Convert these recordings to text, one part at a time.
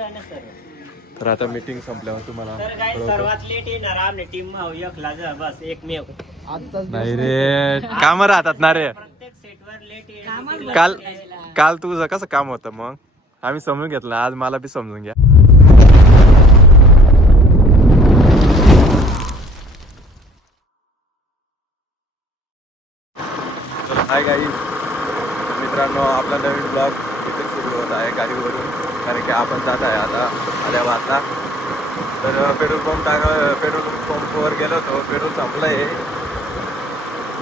तर आता मीटिंग संपल्यावर तुम्हाला सर्वात लेट येणार आमने टीम एकला बस एकमेव. नाही रे, काम राहतात ना रे. प्रत्येक सेटवर लेट काल काल तुझं कसं काम होतं मग आम्ही समजून घेतलं, आज मला बी समजून घ्या. तर हाय गाईज मित्रांनो, आपला नवीन ब्लॉग इथे सुरू होत आहे गाडीवरून, कारण की आपण जात आहे आता अलिबागला. तर पेट्रोल पंपवर गेलो होतो, पेट्रोल संपलं आहे.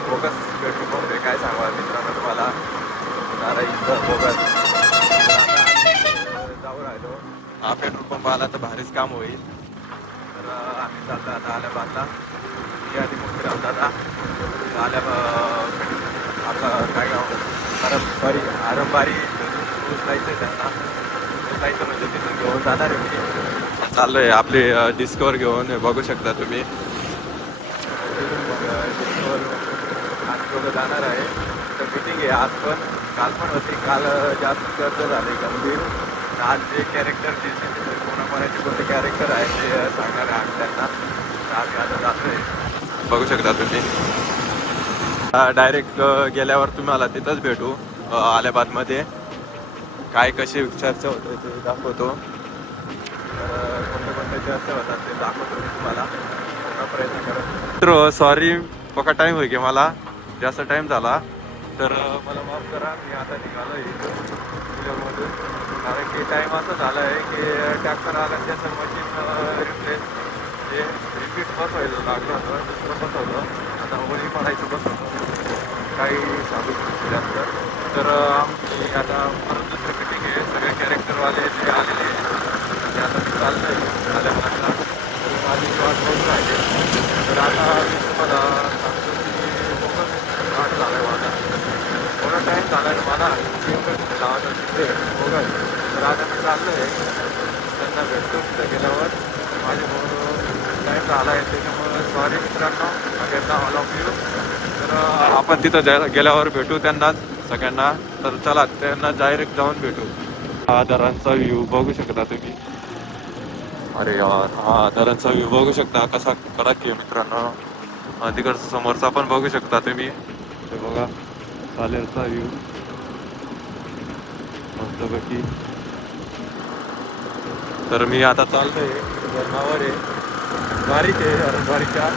बोगस पेट्रोल पंप आहे, काय सांगा मित्रांनो तुम्हाला. दादा इथं बोगस जाऊ राहिलो. हा पेट्रोल पंप आला तर भारीच काम होईल. तर आम्ही चाललो आता अलिबागला. या आधी मोठी राहतात आपला काय गाव आरंबारी उचलायचं आहे त्यांना. उचलायचं म्हणजे तिथून घेऊन जाणार आहे मी. चाललो आहे आपली डिस्कवर घेऊन, बघू शकता तुम्ही. डिस्कवर आम्ही दोघं जाणार आहे. तर मीटिंग आहे आज पण, काल पण होती. काल जास्त चर्चा झाली गंभीर. आज जे कॅरेक्टर कोणाकोणाचे कोणते कॅरेक्टर आहे ते सांगणार आहे आम्ही त्यांना. आम्ही आता जातो आहे, बघू शकता तुम्ही. डायरेक्ट गेल्यावर तुम्हाला तिथंच भेटू अलिबागमध्ये. काय कशी चर्चा होते ते दाखवतो. कोणत्या चर्चा होतात ते दाखवतो मी तुम्हाला. प्रयत्न करत तर सॉरी बघा, टाईम होईल की मला जास्त टाईम झाला तर मला माफ करा. मी आता निघालो व्हिडिओमधून, कारण की टाईम असं झाला आहे की ट्रॅक्टर आला त्याचं मशीन रिप्लेस जे रिपीट बसवायचं लागलं होतं, दुसरं बसवलं. आता वळी पडायचं बसवलं, काही सांगू शकतो जास्त. तर आमची आता परत दुसरं मीटिंग आहे. सगळे कॅरेक्टरवाले जे आलेले ते आता मी चाललं आहे अलिबागला. माझी वाट बघून राहिले. तर आता मी तुम्हाला सांगतो की फोकस स्टार्ट झाला आहे माझा. थोडा टाईम झाला आहे मला लावायचा तिथे बघा. तर आता मी चाललो आहे, त्यांना भेटतो तिथं गेल्यावर. माझ्यामुळं टाईम झाला आहे त्याच्यामुळं सॉरी मित्रांनो, अगेन ऑल ऑफ यू. तर आपण तिथं गेल्यावर भेटू त्यांना सगळ्यांना. तर चला त्यांना डायरेक्ट जाऊन भेटू. हा दरांचा व्ह्यू बघू शकता तुम्ही. अरे यार, हा दरांचा व्ह्यू बघू शकता कसा कडक आहे मित्रांनो. तिकडचा समोरचा पण बघू शकता तुम्ही. ते बघा चालेलचा व्ह्यू मस्तपैकी. तर मी आता चालतोय धरणावर आहे, बारीक आहे बारीकच्या.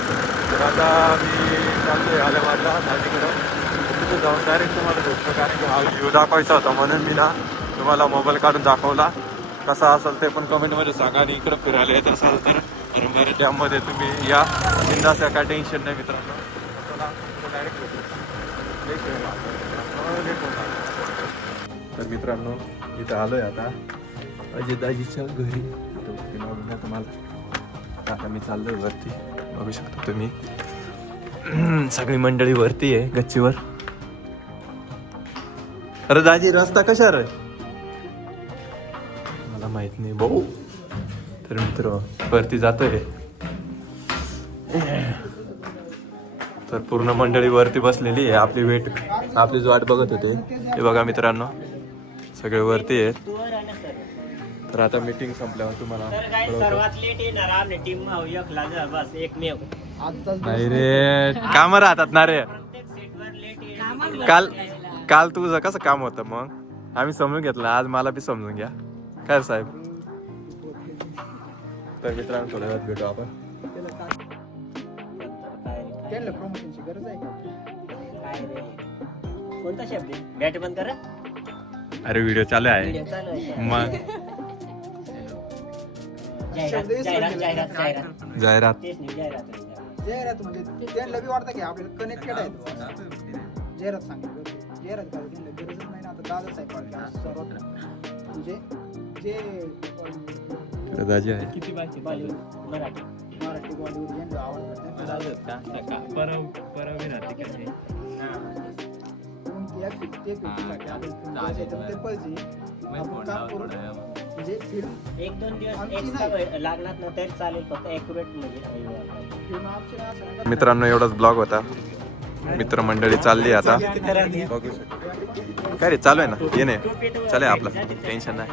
तर आता मी चालतोय अलिबागला माझ्याकडं. तिथं जाऊन डायरेक्ट तुम्हाला भेटतो, कारण की हा व्ह्यू दाखवायचा होता म्हणून मी ना तुम्हाला मोबाईल काढून दाखवला. कसा असेल ते पण कमेंटमध्ये सांगा. आणि इकडं फिरायला येत असाल तर अरंबारी डॅममध्ये तुम्ही या बिंदास, काय टेन्शन नाही मित्रांनो. डायरेक्ट तर मित्रांनो इथं आलोय आता अजितदाजीच्या घरी. तुम्हाला आता मी चाललोय वरती, बघू शकता तुम्ही. सगळी मंडळी वरती आहे गच्चीवर. अरे दाजी रस्ता कशावर आहे मला माहित नाही भाऊ. तर मित्र वरती जातोय. तर पूर्ण मंडळी वरती बसलेली आहे, आपली वाट बघत होते. हे बघा मित्रांनो, सगळे वरती आहेत. तर आता मीटिंग संपल्यावर तुम्हाला सर्वात लेट येणार आमने टीम एकला बस एकमेव. नाही रे, काम राहतात ना रे. प्रत्येक सेटवर लेट काल तुझं कसं काम होतं मग आम्ही समजून घेतलं, आज मला बी समजून घ्या. काय साहेब. तर मित्रांनो थोड्या वेळात भेटू आपण. प्रमोशनची गरज आहे का? कोणता शब्द बॅट बंद करा. अरे व्हिडिओ चालू आहे मग. जाहिरात जाहिरात म्हणजे त्यांना बी वाटतं की आपल्याला कनेक्टेड आहे. जाहिरात सांगितलं, जाहिरात करायची गरजच नाही ना. आता दादा साहेब सर्वात म्हणजे जे दाजी आहे. किती बाकी मराठी बॉलिवूड यांना आवडतात. म्हणजे एक दोन दिवस लागणार ना तरी चालेल, फक्त ॲक्युरेट म्हणजे. मित्रांनो एवढाच ब्लॉग होता. मित्रमंडळी चालली आता, बघू शकता. काय रे चालू आहे ना ये नाही चालेल आपलं टेन्शन नाही.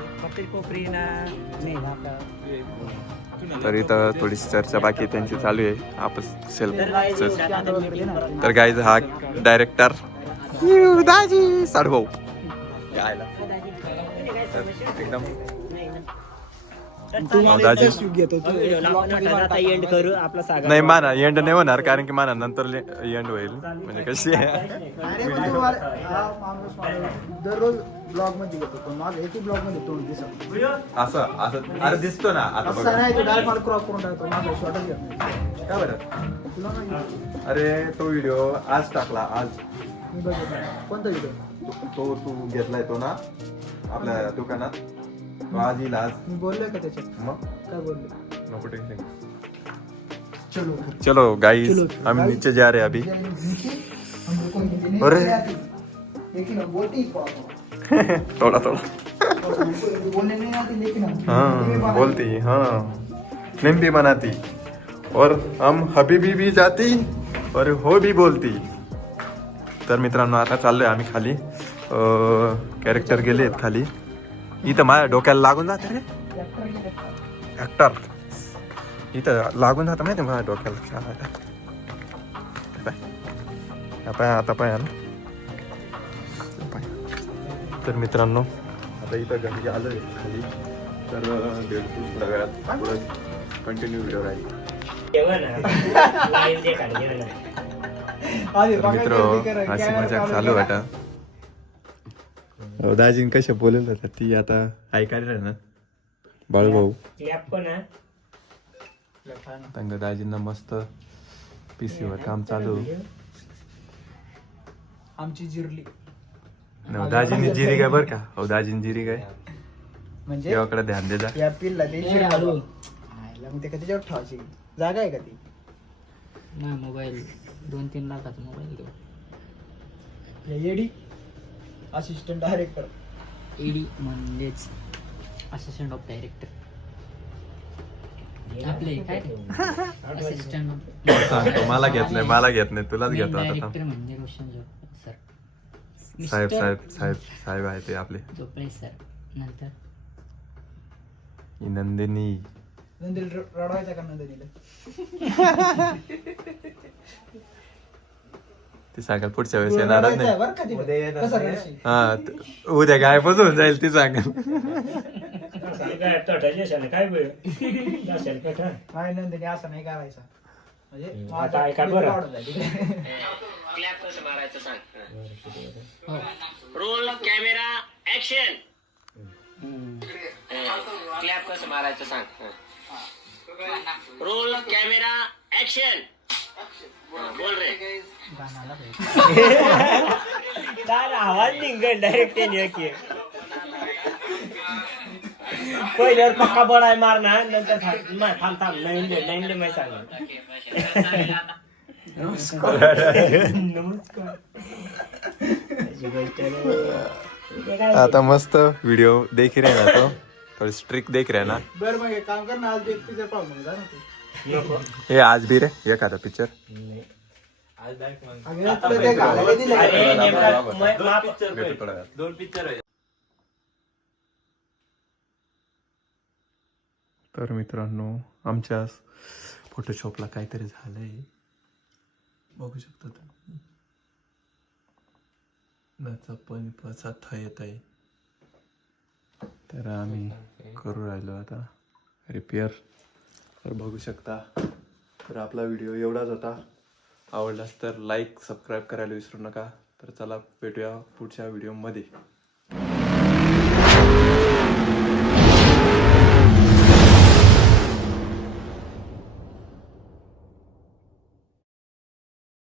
तर इथं थोडीशी चर्चा बाकी आहे त्यांची चालू आहे आपस सेल्फ. तर गाईज हा डायरेक्टर दाजी साडभाऊ यायला एकदम दाजी एंड करू आपला सागर. नाही माना एंड नाही होणार कारण की माना नंतर एंड होईल म्हणजे कशी आहे. अरे पण तू हा माणूस मला दररोज ब्लॉग मध्ये येतो पण माझं एकही ब्लॉग मध्ये तोंड दिसत असं असं अरे दिसतो ना आता असं बघा नाही तू डायरेक्ट मला क्रॉप करून टाकतो माझा शॉर्टच घेत नाही काय बरं तुला माहिती अरे तो व्हिडिओ आज टाकला आज मी बघितलं कोणता व्हिडिओ तो तू घेतलाय तो ना आपल्या दुकानात तो आज येईल आज मी बोललोय का त्याच्यात मग काय बोललो नको टेन्शन चलो चलो गाइस हम नीचे जा रहे हैं अभी. अरे लेकिन बोलती थोड़ा थोड़ा बोलने नहीं आती लेकिन हाँ बोलती हाँ फिल्म भी बनाती और हम हबीबी भी जाती और हो भी बोलती. तर मित्रांनो आता चाललोय आम्ही खाली कॅरेक्टर गेलेत खाली. इथं माझ्या डोक्याला लागून जात रे ऍक्टर इथं लागून जातं माहिती माझ्या डोक्याला पाय आता पाय ना पाय. तर मित्रांनो आता इथं घरी आलोय खाली तर थोड्या वेळात कंटिन्यू व्हिडिओ राहील. मित्र अशी मजा चालू वाटा दाजीन कशा बोलेल होता ती आता ऐकायला ना बाळूभाऊ त्यांना दाजींना मस्त PC वर काम चालू. आमची जिरली दाजींनी जिरी काय बर का हो दाजीन जिरी काय म्हणजे देवाकडे ध्यान दे जा. या पिल्ला ते जिरलो मग ते त्याच्यावर ठेवायची जागा आहे का ती मोबाईल 2-3 लाखाचा मोबाईल देऊ. एडी असिस्टंट डायरेक्टर ईडी म्हणजेच असिस्टंट ऑफ डायरेक्टर आपले काय असिस्टंट सांगतो मला घेत नाही तुलाच घेतो आता डायरेक्टर म्हणजे रोशन सर साहेब आहे ते आपले जोपळे सर. नंतर ही नंदिनी नंदिल रडवायचा का नंदिनीला ती सांगाल पुढच्या वेळेस येणारच नाही. बरं का तिला? कसं रडशील? हा उद्या गायबच होऊन जाईल ती सांगाल. नाही नंदिनी असं नाही करायचा म्हणजे आता ऐका बरं. Roll camera action. क्लॅप कसं मारायचं सांग. Roll camera action. बोल रे. आवाज निघल डायरेक्ट पहिल्यावर पक्का बळाय मारणार नंतर थांब नाही माहिती सांगणार. आता मस्त व्हिडिओ देख रहे ना तो थोड़ी स्ट्रिक देख रहे ना. बरं मग एक काम कर ना आज एक पिक्चर पाहू मग जा ना तू. हे आज भी रे एखादा पिक्चर अगं, तुला ते घालायला दिलं का? दोन पिक्चर तर मित्रांनो आमच्या फोटोशॉपला काहीतरी झालंय बघू शकता तुम्ही. नाचा पण पसा येत आहे तर आम्ही करू राहिलो आता रिपेअर. तर बघू शकता. तर आपला व्हिडिओ एवढाच होता. आवडलास तर लाईक सबस्क्राईब करायला विसरू नका. तर चला भेटूया पुढच्या व्हिडिओमध्ये.